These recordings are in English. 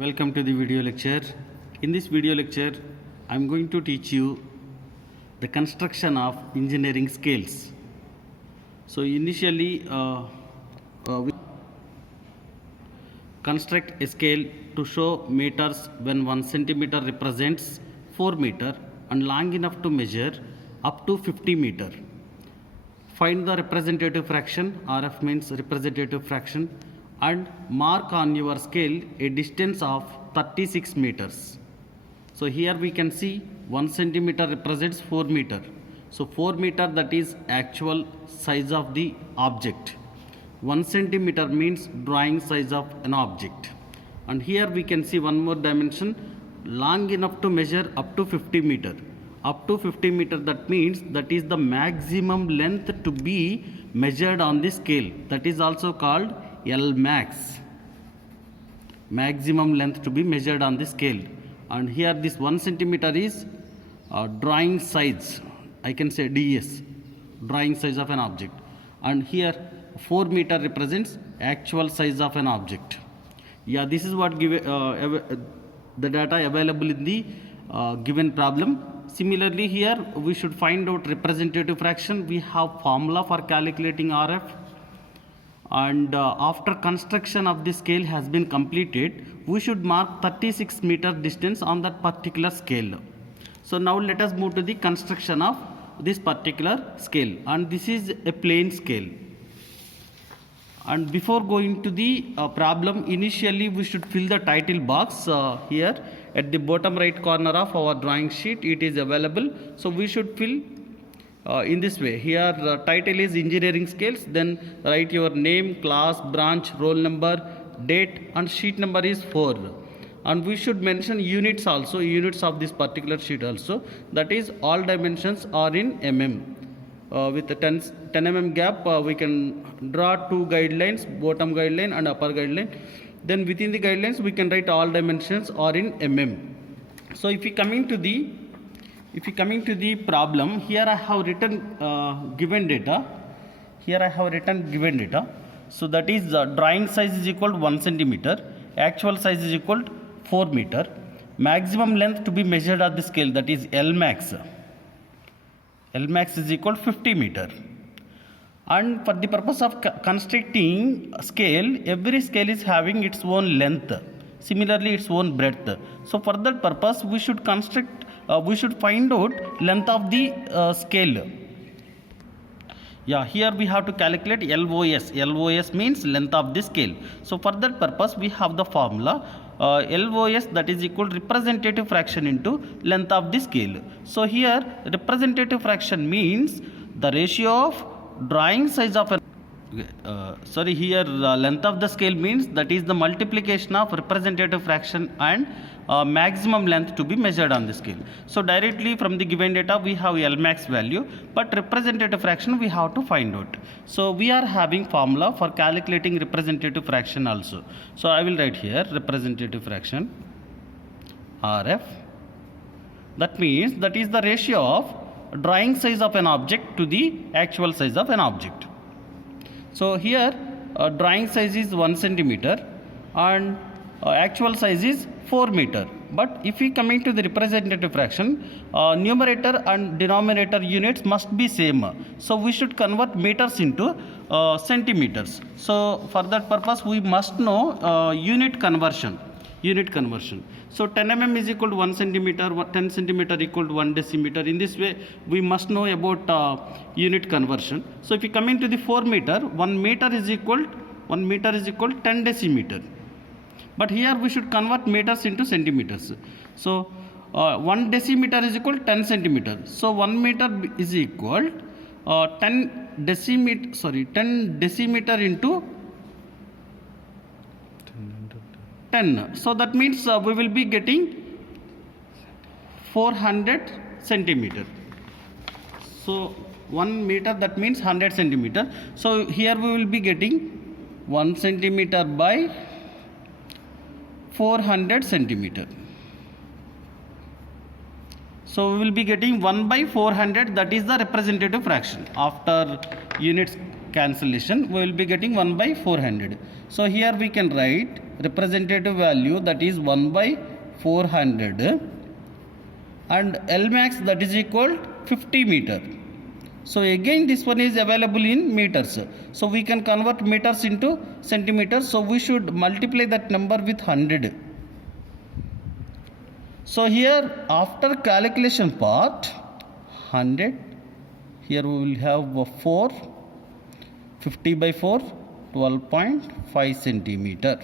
Welcome to the video lecture. In this video lecture, I am going to teach you the construction of engineering scales. So initially, we construct a scale to show meters when 1 centimeter represents 4 meter and long enough to measure up to 50 meter. Find the representative fraction, RF means representative fraction, and mark on your scale a distance of 36 meters. So here we can see 1 centimeter represents 4 meter. So 4 meter, that is actual size of the object. 1 centimeter means drawing size of an object. And here we can see one more dimension, long enough to measure up to 50 meter. Up to 50 meter, that means that is the maximum length to be measured on the scale. That is also called L max, maximum length to be measured on the scale. And here this 1 centimeter is drawing size, I can say DS, drawing size of an object. And here 4 meter represents actual size of an object. Yeah, this is what the data available in the given problem. Similarly, here we should find out representative fraction. We have formula for calculating RF. And after construction of the scale has been completed, we should mark 36 meter distance on that particular scale. So now let us move to the construction of this particular scale, and this is a plane scale. And before going to the problem, initially we should fill the title box here at the bottom right corner of our drawing sheet. It is available, so we should fill in this way. Here title is engineering scales, then write your name, class, branch, roll number, date, and sheet number is 4. And we should mention units also, units of this particular sheet also, that is all dimensions are in mm. With a 10 mm gap, we can draw two guidelines, bottom guideline and upper guideline. Then within the guidelines we can write all dimensions are in mm. So if we coming to the problem, here I have written given data. Here I have written given data. So that is drawing size is equal to 1 centimeter, actual size is equal to 4 meter, maximum length to be measured at the scale, that is L max. L max is equal to 50 meter. And for the purpose of constructing scale, every scale is having its own length, similarly its own breadth. So for that purpose, we should find out length of the scale. Yeah, here we have to calculate LOS. LOS means length of the scale. So for that purpose, we have the formula LOS, that is equal to representative fraction into length of the scale. So here representative fraction means the ratio of drawing size of a here length of the scale means that is the multiplication of representative fraction and maximum length to be measured on the scale. So directly from the given data we have L max value, but representative fraction we have to find out. So we are having formula for calculating representative fraction also. So I will write here representative fraction RF. That means that is the ratio of drawing size of an object to the actual size of an object. So here drawing size is 1 centimeter and actual size is 4 meter. But if we come into the representative fraction, numerator and denominator units must be same. So we should convert meters into centimeters. So for that purpose we must know unit conversion. So 10 mm is equal to 1 centimeter, 10 centimeter equal to 1 decimeter. In this way, we must know about unit conversion. So if you come into the 4 meter, 1 meter is equal to 10 decimeter. But here we should convert meters into centimeters. So 1 decimeter is equal to 10 centimeter. So 1 meter is equal 10 decimeter into 10. So that means we will be getting 400 centimeter. So 1 meter, that means 100 centimeter. So here we will be getting 1 centimeter by 400 centimeter. So we will be getting 1 by 400, that is the representative fraction after units cancellation, we will be getting 1 by 400. So here we can write representative value, that is 1 by 400, and L max, that is equal 50 meter. So again this one is available in meters. So we can convert meters into centimeters. So we should multiply that number with 100. So here after calculation part, 100, here we will have 4, 50 by 4, 12.5 centimeter.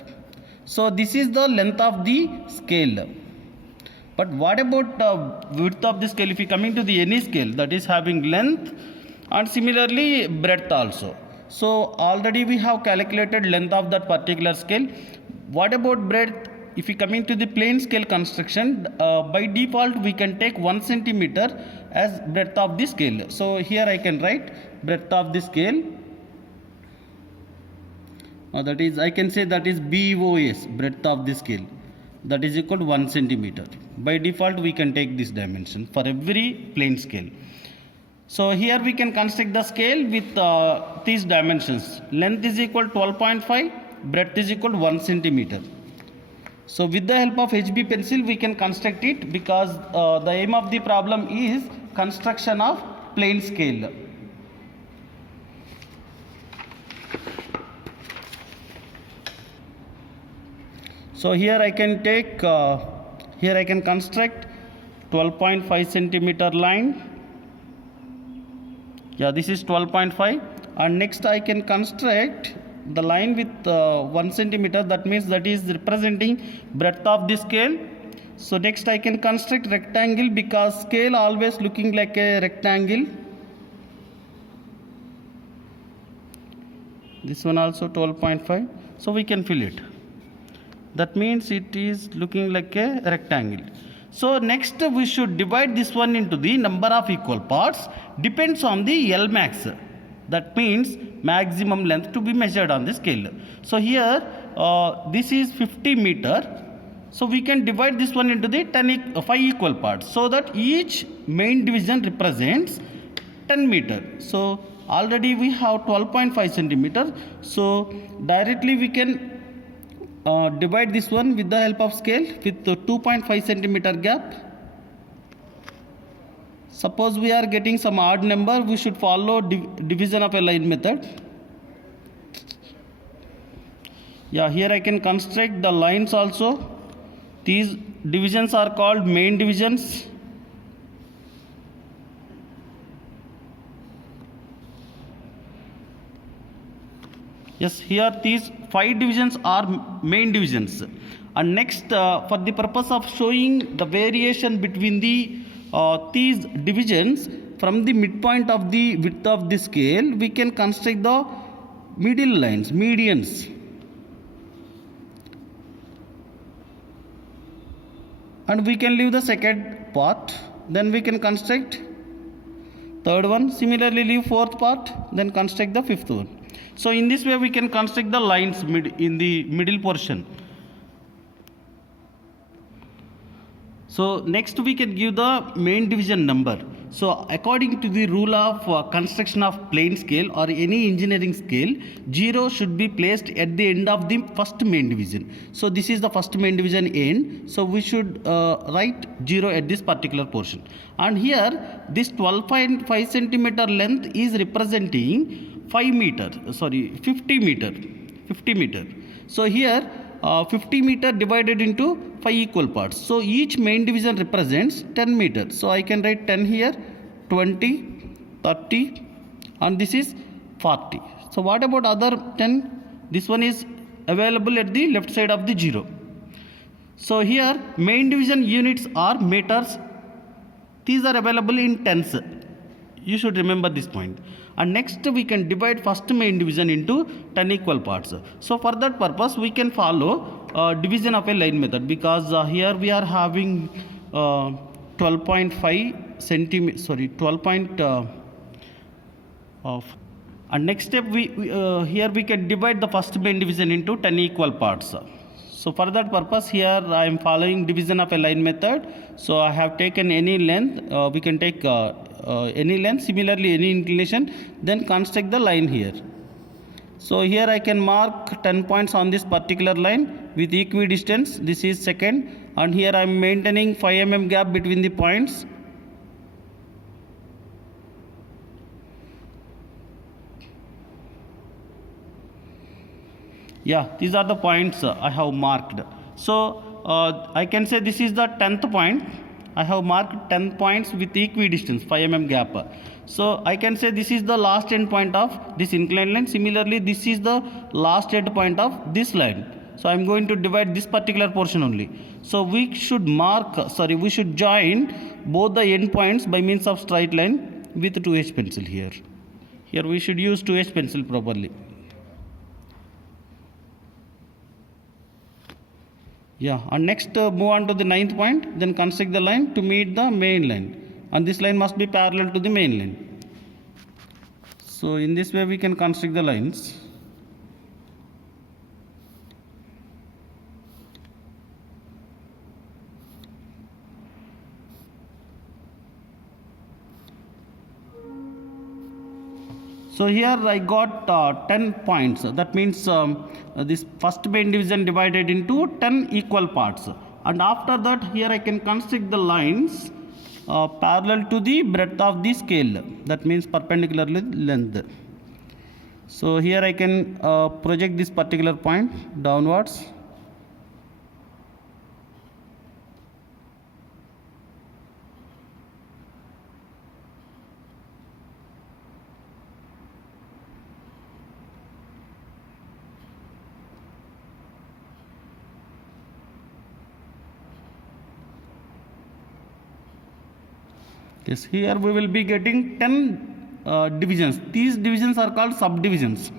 So this is the length of the scale. But what about width of the scale? If you coming to the any scale, that is having length and similarly breadth also. So already we have calculated length of that particular scale. What about breadth? If you coming to the plane scale construction, by default we can take 1 centimeter as breadth of the scale. So here I can write breadth of the scale. That is, I can say that is BOS, breadth of the scale. That is equal to 1 centimeter. By default we can take this dimension for every plane scale. So here we can construct the scale with these dimensions. Length is equal to 12.5, breadth is equal to 1 centimeter. So with the help of HB pencil we can construct it, because the aim of the problem is construction of plane scale. So here I can take, here I can construct 12.5 centimeter line. Yeah, this is 12.5, and next I can construct the line with 1 centimeter. That means that is representing breadth of the scale. So next I can construct rectangle, because scale always looking like a rectangle. This one also 12.5. So we can fill it. That means it is looking like a rectangle. So next we should divide this one into the number of equal parts, depends on the L max. That means maximum length to be measured on the scale. So here this is 50 meter. So we can divide this one into the 5 equal parts, so that each main division represents 10 meter. So already we have 12.5 centimeter. So directly we can divide this one with the help of scale with 2.5 centimeter gap. Suppose we are getting some odd number, we should follow division of a line method. Yeah, here I can construct the lines also. These divisions are called main divisions. Yes, here these 5 divisions are main divisions. And next, for the purpose of showing the variation between the these divisions from the midpoint of the width of the scale, we can construct the middle lines, medians. And we can leave the second part, then we can construct third one, similarly leave fourth part, then construct the fifth one. So in this way we can construct the lines in the middle portion. So next we can give the main division number. So according to the rule of construction of plane scale or any engineering scale, 0 should be placed at the end of the first main division. So this is the first main division end. So we should write 0 at this particular portion. And here this 12.5 centimeter length is representing 50 meter. So here 50 meter divided into 5 equal parts. So each main division represents 10 meters. So I can write 10 here, 20, 30, and this is 40. So what about other 10? This one is available at the left side of the 0. So here main division units are meters. These are available in tens. You should remember this point. And next we can divide first main division into 10 equal parts. So for that purpose we can follow division of a line method, because here we are having 12.5 centimeter, sorry 12. And next step here we can divide the first main division into 10 equal parts. So for that purpose here I am following division of a line method. So I have taken any length, we can take any length, similarly any inclination, then construct the line here. So here I can mark 10 points on this particular line with equidistance. This is second, and here I am maintaining 5 mm gap between the points. Yeah, these are the points I have marked. So I can say this is the 10th point. I have marked 10 points with equidistance, 5 mm gap. So I can say this is the last end point of this inclined line. Similarly, this is the last end point of this line. So I'm going to divide this particular portion only. So we should we should join both the end points by means of straight line with 2H pencil here. Here we should use 2H pencil properly. Yeah, and next move on to the 9th point, then construct the line to meet the main line, and this line must be parallel to the main line. So in this way we can construct the lines. So here I got 10 points. That means this first main division divided into 10 equal parts. And after that, here I can construct the lines parallel to the breadth of the scale. That means perpendicularly length. So here I can project this particular point downwards. Yes, here we will be getting 10 divisions. These divisions are called subdivisions.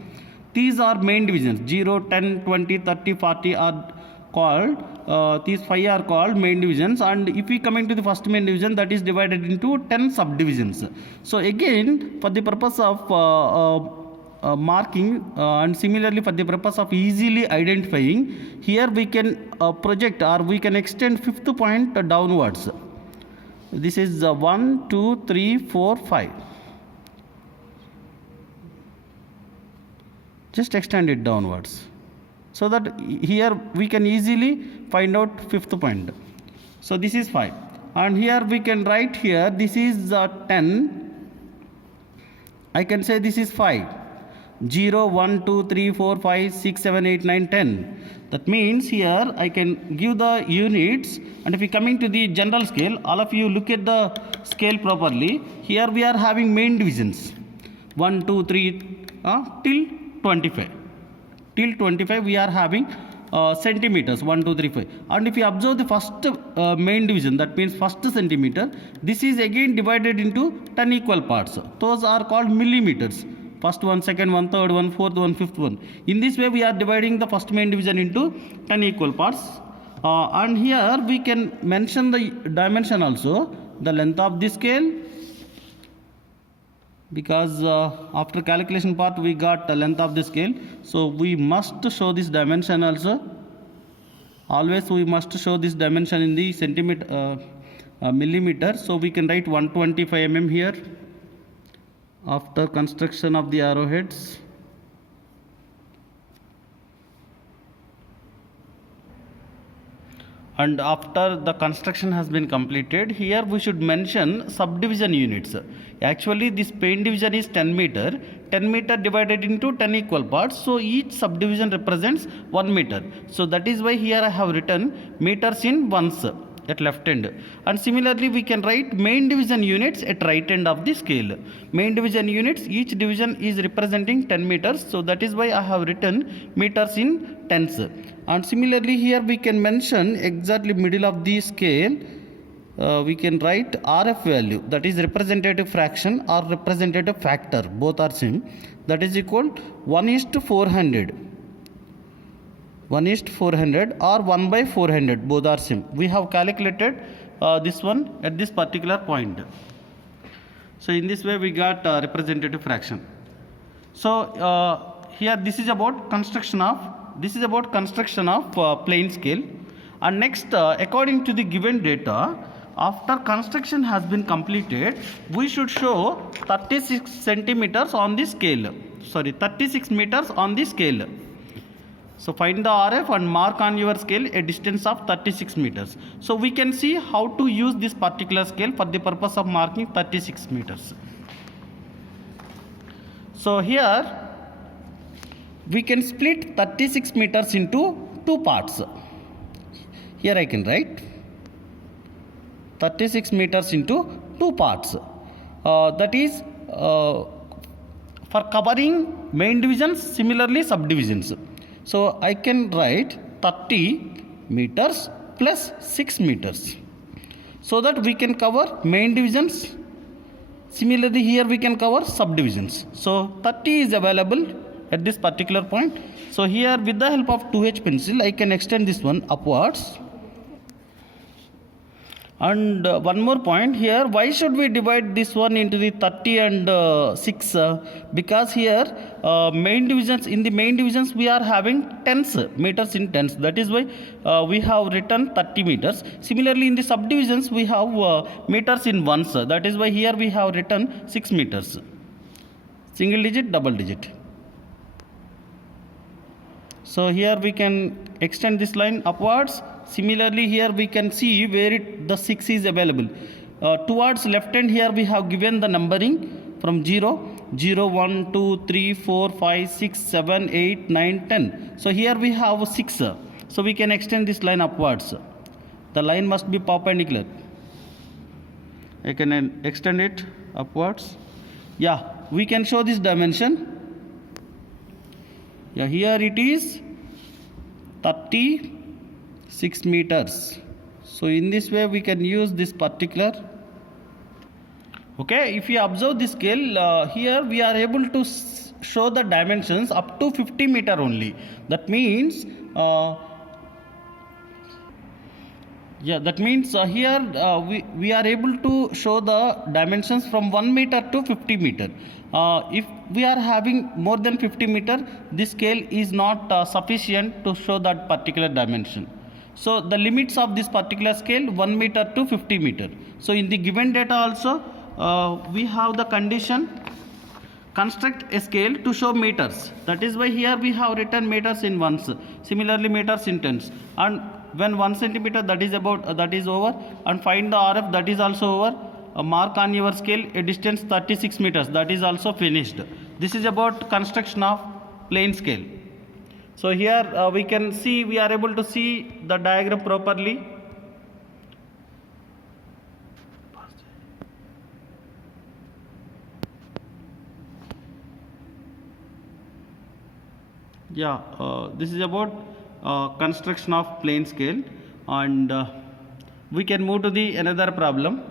These are main divisions. 0, 10, 20, 30, 40 are called, these 5 are called main divisions. And if we come into the first main division, that is divided into 10 subdivisions. So again, for the purpose of marking and similarly for the purpose of easily identifying, here we can project or we can extend 5th point downwards. This is 1, 2, 3, 4, 5. Just extend it downwards so that here we can easily find out 5th point. So this is 5, and here we can write here this is 10. I can say this is 5. 0, 1, 2, 3, 4, 5, 6, 7, 8, 9, 10. That means here I can give the units, and if we coming to the general scale, all of you look at the scale properly. Here we are having main divisions 1, 2, 3 till 25. Till 25 we are having centimeters 1, 2, 3, 5. And if you observe the first main division, that means first centimeter, this is again divided into 10 equal parts. Those are called millimeters. First one, second one, third one, fourth one, fifth one. In this way we are dividing the first main division into 10 equal parts. And here we can mention the dimension also, the length of the scale, because after calculation part we got the length of the scale. So we must show this dimension also. Always we must show this dimension in the centimeter, millimeter. So we can write 125 mm here. After construction of the arrowheads, and after the construction has been completed, here we should mention subdivision units. Actually this main division is 10 meter. 10 meter divided into 10 equal parts, so each subdivision represents 1 meter. So that is why here I have written meters in ones at left end. And similarly we can write main division units at right end of the scale. Main division units, each division is representing 10 meters, so that is why I have written meters in tens. And similarly here we can mention exactly middle of the scale. We can write RF value, that is representative fraction or representative factor, both are same, that is equal 1:400. 1:400 or 1/400, both are same. We have calculated this one at this particular point. So in this way we got representative fraction. So here this is about construction of plane scale. And next, according to the given data, after construction has been completed, we should show 36 centimeters on the scale. 36 meters on the scale. So find the RF and mark on your scale a distance of 36 meters. So we can see how to use this particular scale for the purpose of marking 36 meters. So here we can split 36 meters into two parts. Here I can write 36 meters into two parts. That is for covering main divisions, similarly subdivisions. So I can write 30 meters plus 6 meters, so that we can cover main divisions. Similarly here we can cover subdivisions. So 30 is available at this particular point. So here with the help of 2H pencil I can extend this one upwards. And one more point here, why should we divide this one into the 30 and 6? Because here main divisions, in the main divisions we are having tens, meters in tens. That is why we have written 30 meters. Similarly in the subdivisions we have meters in ones. That is why here we have written 6 meters. Single digit, double digit. So here we can extend this line upwards. Similarly here we can see where the 6 is available. Towards left hand here we have given the numbering from 0, 1, 2, 3, 4, 5, 6, 7, 8, 9, 10. So here we have 6. So we can extend this line upwards. The line must be perpendicular. I can extend it upwards. Yeah, we can show this dimension. Yeah, here it is 36 meters. So in this way we can use this particular. Okay, if you observe this scale, here we are able to show the dimensions up to 50 meter only. That means here we are able to show the dimensions from 1 meter to 50 meter. If we are having more than 50 meter, this scale is not sufficient to show that particular dimension. So the limits of this particular scale 1 meter to 50 meter. So in the given data also we have the condition construct a scale to show meters. That is why here we have written meters in ones, similarly meters in tens. And when 1 centimeter that is over, and find the RF, that is also over. Mark on your scale a distance 36 meters, that is also finished. This is about construction of plane scale. So here we can see, we are able to see the diagram properly. Yeah, this is about construction of plane scale, and we can move to the another problem.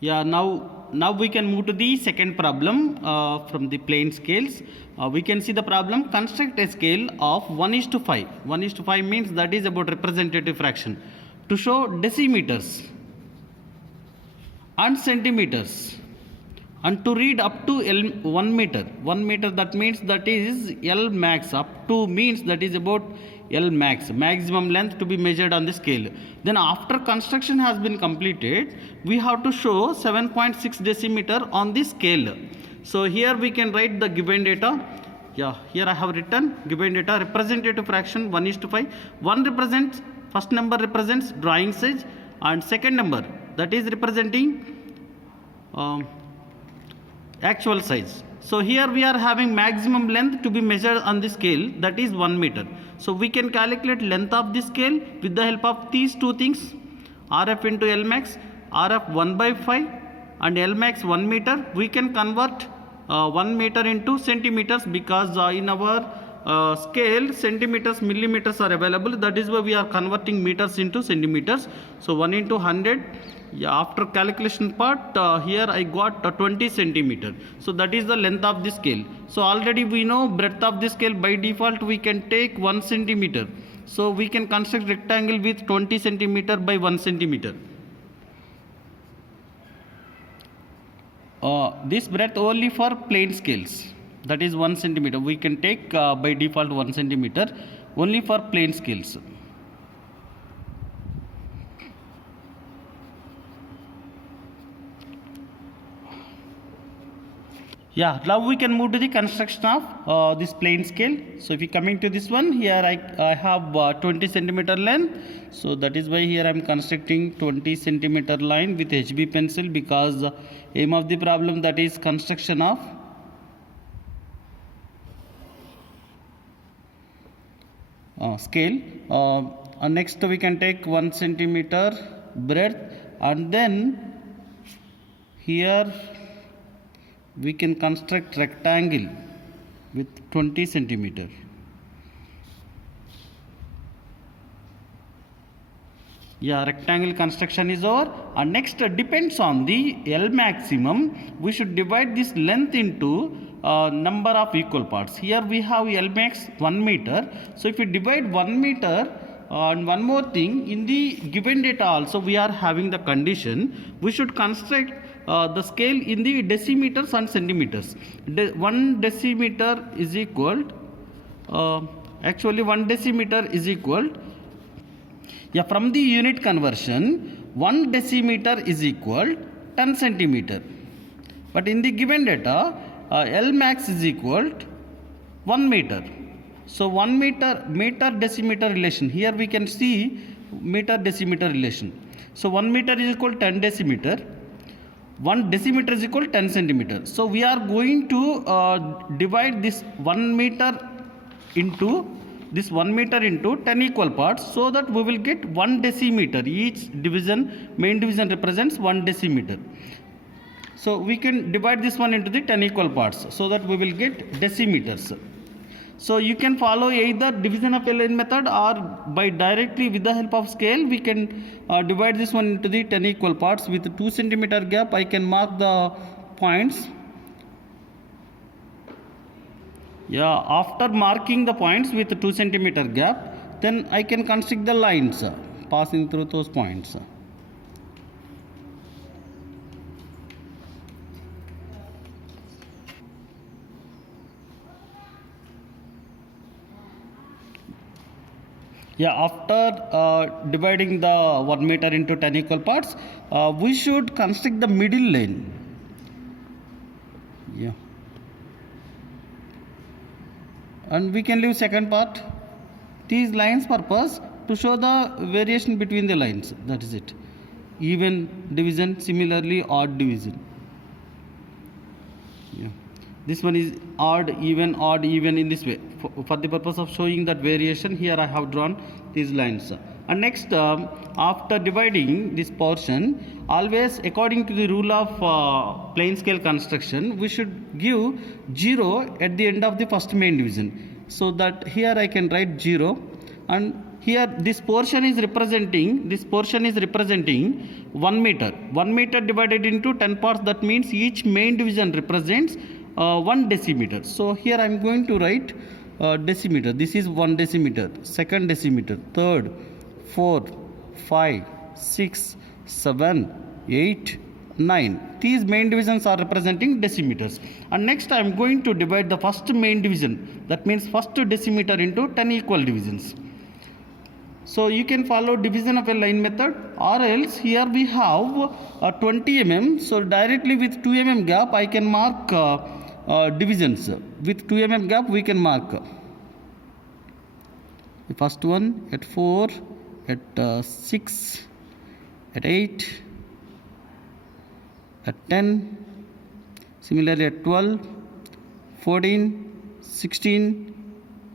Yeah, now we can move to the second problem from the plane scales. We can see the problem, construct a scale of 1:5. 1:5 means that is about representative fraction, to show decimeters and centimeters, and to read up to 1 meter. 1 meter, that means that is L max. Up to means that is about L max, maximum length to be measured on the scale. Then after construction has been completed, we have to show 7.6 decimeter on the scale. So here we can write the given data. Yeah, here I have written given data, representative fraction 1:5. First number represents drawing size, and second number that is representing actual size. So here we are having maximum length to be measured on the scale, that is 1 meter. So we can calculate length of the scale with the help of these two things, RF into L max. RF 1/5 and L max 1 meter. We can convert 1 meter into centimeters, because in our scale centimeters, millimeters are available. That is why we are converting meters into centimeters. So 1 into 100. Yeah, after calculation part, here I got 20 centimeter. So that is the length of the scale. So already we know breadth of the scale, by default we can take 1 centimeter. So we can construct rectangle with 20 centimeter by 1 centimeter. This breadth only for plane scales, that is 1 centimeter. We can take by default 1 centimeter only for plane scales. Yeah, now we can move to the construction of this plane scale. So if you coming to this one, here I have 20 centimeter length. So that is why here I am constructing 20 centimeter line with HB pencil, because the aim of the problem, that is construction of scale. Next we can take 1 centimeter breadth, and then here we can construct rectangle with 20 centimeter. Yeah, rectangle construction is over. And next depends on the L maximum. We should divide this length into number of equal parts. Here we have L max 1 meter. So if we divide 1 meter, and one more thing, in the given data also we are having the condition, we should construct the scale in the decimeters and centimeters. 1 decimeter is equal, actually 1 decimeter is equal, yeah, from the unit conversion, 1 decimeter is equal 10 centimeter. But in the given data, L max is equal 1 meter. So 1 meter decimeter relation. Here we can see meter decimeter relation. So 1 meter is equal 10 decimeter. 1 decimeter is equal 10 centimeter. So we are going to divide this 1 meter into 10 equal parts, so that we will get 1 decimeter. Each division, main division represents 1 decimeter. So we can divide this one into the 10 equal parts, so that we will get decimeters. So you can follow either division of L method, or by directly with the help of scale we can divide this one into the 10 equal parts. With 2 centimeter gap I can mark the points. Yeah, after marking the points with 2 centimeter gap, then I can construct the lines passing through those points. Yeah, after dividing the 1 meter into 10 equal parts, we should construct the middle lane. Yeah. And we can leave second part. These lines purpose to show the variation between the lines. That is it. Even division, similarly odd division. Yeah. This one is odd, even in this way. For the purpose of showing that variation, here I have drawn these lines. And next, after dividing this portion, always according to the rule of plane scale construction, we should give 0 at the end of the first main division. So that here I can write 0, and here this portion is representing 1 meter. 1 meter divided into 10 parts, that means each main division represents 1 decimeter. So here I am going to write decimeter. This is 1 decimeter, second decimeter, third, 4, 5, 6, 7, 8, 9. These main divisions are representing decimeters. And next I am going to divide the first main division, that means first decimeter, into 10 equal divisions. So you can follow division of a line method, or else here we have 20 mm. So directly with 2 mm gap I can mark divisions. With 2 mm gap we can mark the first one at 4, at 6, at 8, at 10, similarly at 12, 14, 16,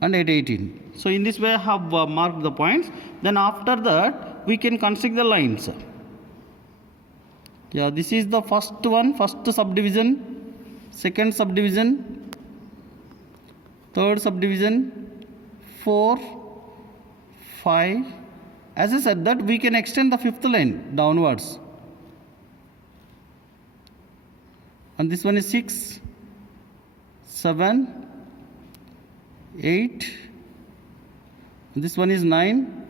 and at 18. So in this way I have marked the points. Then after that we can construct the lines. Yeah, this is the first one, first subdivision, second subdivision, third subdivision, 4, 5. As I said that we can extend the fifth line downwards. And this one is 6, 7, 8, this one is 9,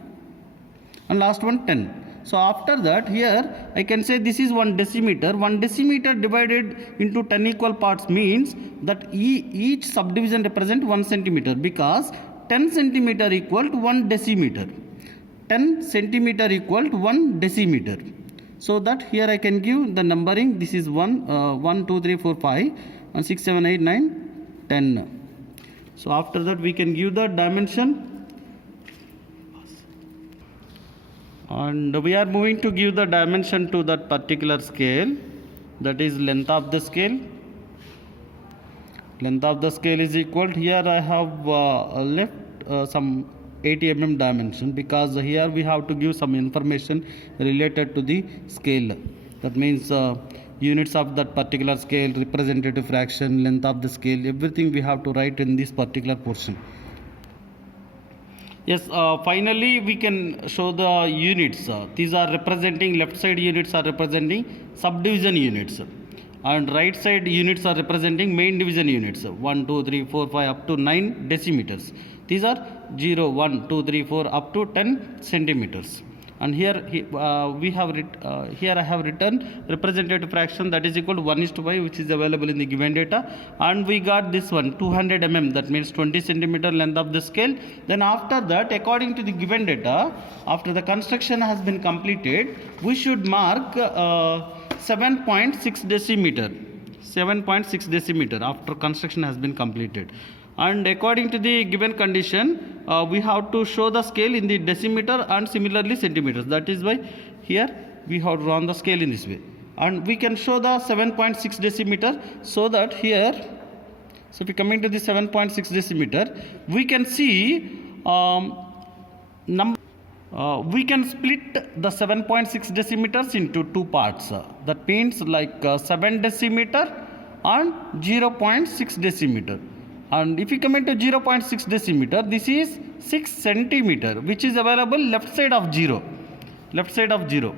and last one 10. So after that here I can say this is 1 decimeter. 1 decimeter divided into 10 equal parts means that each subdivision represents 1 centimeter, because 10 centimeter equal to 1 decimeter. 10 centimeter equal to 1 decimeter. So that here I can give the numbering. This is 1, 2, 3, 4, 5. and 6, 7, 8, 9, 10. So after that we can give the dimension, and we are moving to give the dimension to that particular scale, that is length of the scale. Length of the scale is equal, here I have left some 80 mm dimension, because here we have to give some information related to the scale. That means units of that particular scale, representative fraction, length of the scale, everything we have to write in this particular portion. Yes, finally we can show the units. These are representing, left side units are representing subdivision units, and right side units are representing main division units. 1, 2, 3, 4, 5 up to 9 decimeters. These are 0, 1, 2, 3, 4 up to 10 centimeters. And here here I have written representative fraction, that is equal to 1:5, which is available in the given data. And we got this one 200 mm, that means 20 centimeter length of the scale. Then after that, according to the given data, after the construction has been completed, we should mark 7.6 decimeter. 7.6 decimeter after construction has been completed. And according to the given condition, we have to show the scale in the decimeter and similarly centimeters. That is why here we have drawn the scale in this way. And we can show the 7.6 decimeter, so that here, so if we come into the 7.6 decimeter, we can see we can split the 7.6 decimeters into two parts. That means like 7 decimeter and 0.6 decimeter. And if you come into 0.6 decimeter, this is 6 centimeter, which is available left side of 0. Left side of 0.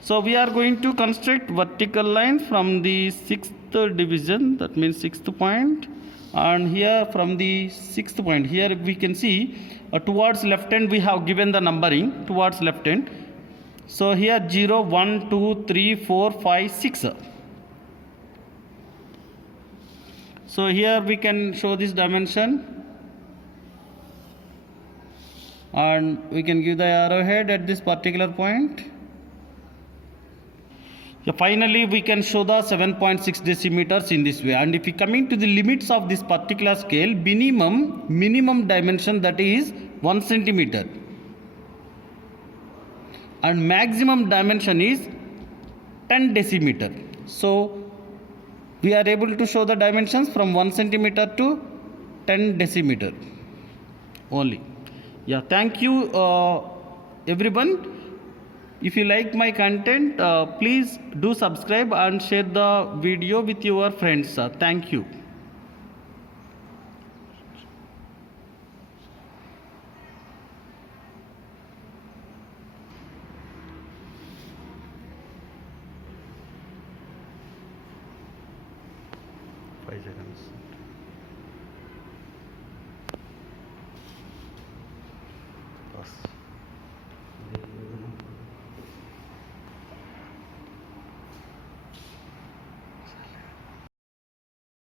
So we are going to construct vertical line from the 6th division, that means 6th point. And here from the 6th point, here we can see towards left hand we have given the numbering towards left hand. So here 0, 1, 2, 3, 4, 5, 6. So here we can show this dimension, and we can give the arrowhead at this particular point. Finally, we can show the 7.6 decimeters in this way. And if we come into the limits of this particular scale, minimum dimension, that is 1 centimeter, and maximum dimension is 10 decimeter. So we are able to show the dimensions from 1 centimeter to 10 decimeter only. Yeah, thank you everyone. If you like my content, please do subscribe and share the video with your friends. Thank you. 5 seconds.